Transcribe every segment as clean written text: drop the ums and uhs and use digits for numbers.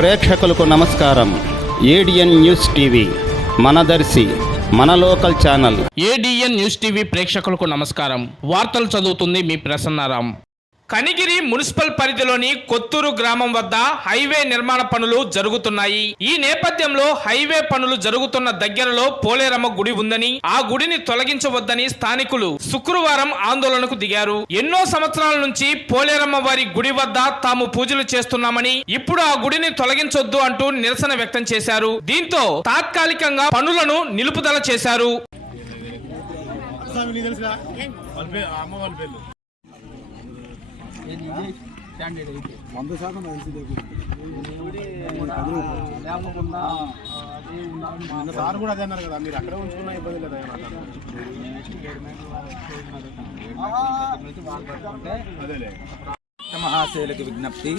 ప్రేక్షకులకు నమస్కారం. ADN news TV మనదర్శి మన local channel. ADN news TV ప్రేక్షకులకు నమస్కారం. వార్తలు చదువుతుంది మీ ప్రసన్నారాం. కనిగిరి మున్సిపల్ పరిధిలోని కొత్తూరు గ్రామం వద్ద హైవే నిర్మాణ పనులు జరుగుతున్నాయి. ఈ నేపథ్యంలో హైవే పనులు జరుగుతున్న దగ్గరలో పోలేరమ్మ గుడి ఉందని, ఆ గుడిని తొలగించవద్దని స్థానికులు శుక్రవారం ఆందోళనకు దిగారు. ఎన్నో సంవత్సరాల నుంచి పోలేరమ్మ వారి గుడి వద్ద తాము పూజలు చేస్తున్నామని, ఇప్పుడు ఆ గుడిని తొలగించొద్దు అంటూ నిరసన వ్యక్తం చేశారు. దీంతో తాత్కాలికంగా పనులను నిలుపుదల చేశారు. సార్ కూడా అదే అన్నారు కదా, మీరు అక్కడే ఉంచుకున్న ఇబ్బంది లేదా? మహాశైలకు విజ్ఞప్తి.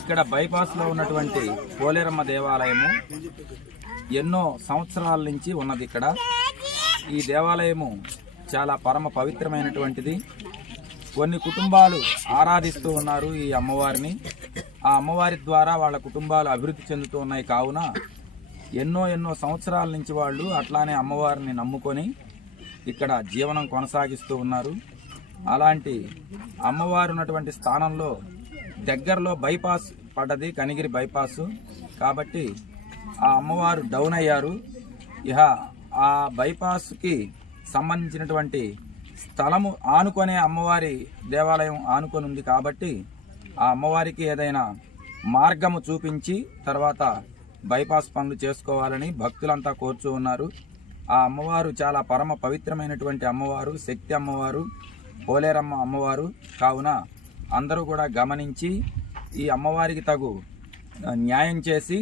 ఇక్కడ బైపాస్ లో ఉన్నటువంటి పోలేరమ్మ దేవాలయము ఎన్నో సంవత్సరాల నుంచి ఉన్నది. ఇక్కడ ఈ దేవాలయము చాలా పరమ పవిత్రమైనటువంటిది. కొన్ని కుటుంబాలు ఆరాధిస్తూ ఉన్నారు ఈ అమ్మవారిని. ఆ అమ్మవారి ద్వారా వాళ్ళ కుటుంబాలు అభివృద్ధి చెందుతూ ఉన్నాయి. కావున ఎన్నో సంవత్సరాల నుంచి వాళ్ళు అట్లానే అమ్మవారిని నమ్ముకొని ఇక్కడ జీవనం కొనసాగిస్తూ ఉన్నారు. అలాంటి అమ్మవారు ఉన్నటువంటి స్థానంలో దగ్గరలో బైపాస్ పడ్డది, కనిగిరి బైపాస్. కాబట్టి ఆ అమ్మవారు డౌన్ అయ్యారు. ఇహ ఆ బైపాస్కి సంబంధించినటువంటి స్థలము ఆనుకొనే అమ్మవారి దేవాలయం ఆనుకొని ఉంది. కాబట్టి ఆ అమ్మవారికి ఏదైనా మార్గము చూపించి తర్వాత బైపాస్ పనులు చేసుకోవాలని భక్తులంతా కోరుచూ ఉన్నారు. ఆ అమ్మవారు చాలా పరమ పవిత్రమైనటువంటి అమ్మవారు, శక్తి అమ్మవారు, పోలేరమ్మ అమ్మవారు. కావున అందరూ కూడా గమనించి ఈ అమ్మవారికి తగు న్యాయం చేసి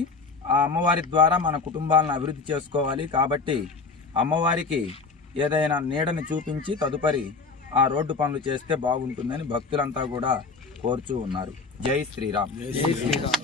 ఆ అమ్మవారి ద్వారా మన కుటుంబాలను అభివృద్ధి చేసుకోవాలి. కాబట్టి అమ్మవారికి ఏదైనా నీడని చూపించి తదుపరి ఆ రోడ్డు పనులు చేస్తే బాగుంటుందని భక్తులంతా కూడా కోరుచూ ఉన్నారు. జై శ్రీరామ్. జై శ్రీరామ్.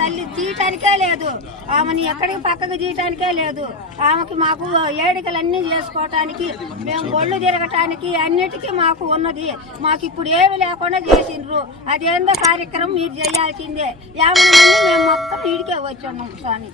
తల్లి తీయటానికే లేదు, ఆమెని ఎక్కడికి పక్కకు తీయటానికే లేదు. ఆమెకి మాకు ఏడికలన్నీ చేసుకోవటానికి, మేము ఒళ్ళు తిరగటానికి అన్నిటికీ మాకు ఉన్నది. మాకు ఇప్పుడు ఏమి లేకుండా చేసిండ్రు. అదేందో కార్యక్రమం మీరు చేయాల్సిందే. 50 మంది మేము మొత్తం వీడికే వచ్చి ఉన్నాం స్వామి.